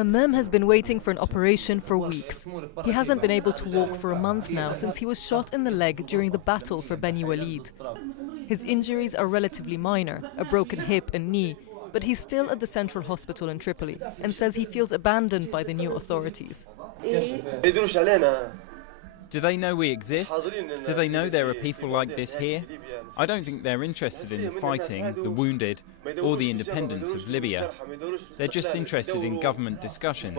Hamam has been waiting for an operation for weeks. He hasn't been able to walk for a month now since he was shot in the leg during the battle for Beni Walid. His injuries are relatively minor, a broken hip and knee, but he's still at the central hospital in Tripoli and says he feels abandoned by the new authorities. Do they know we exist? Do they know there are people like this here? I don't think they're interested in the fighting, the wounded, or the independence of Libya. They're just interested in government discussions.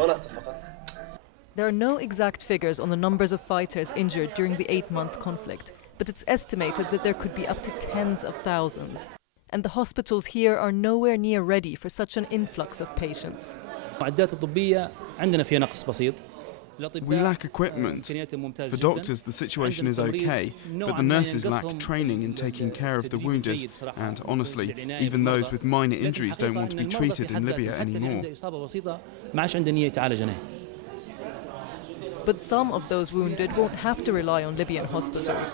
There are no exact figures on the numbers of fighters injured during the 8-month conflict, but it's estimated that there could be up to tens of thousands. And the hospitals here are nowhere near ready for such an influx of patients. We lack equipment. For doctors, the situation is okay, but the nurses lack training in taking care of the wounded, and honestly, even those with minor injuries don't want to be treated in Libya anymore. But some of those wounded won't have to rely on Libyan hospitals.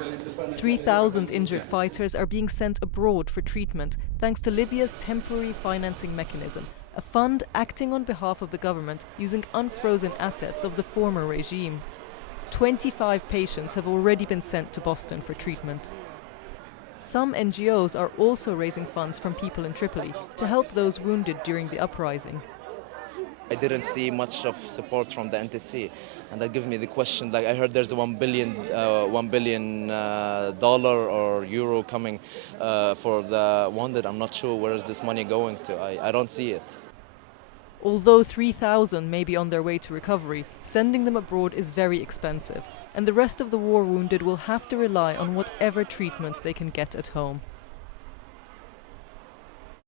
3,000 injured fighters are being sent abroad for treatment thanks to Libya's temporary financing mechanism, a fund acting on behalf of the government using unfrozen assets of the former regime. 25 patients have already been sent to Boston for treatment. Some NGOs are also raising funds from people in Tripoli to help those wounded during the uprising. I didn't see much of support from the NTC, and that gives me the question, like I heard there's $1 billion or euro coming for the wounded. I'm not sure where is this money going to. I don't see it. Although 3,000 may be on their way to recovery, sending them abroad is very expensive, and the rest of the war wounded will have to rely on whatever treatment they can get at home.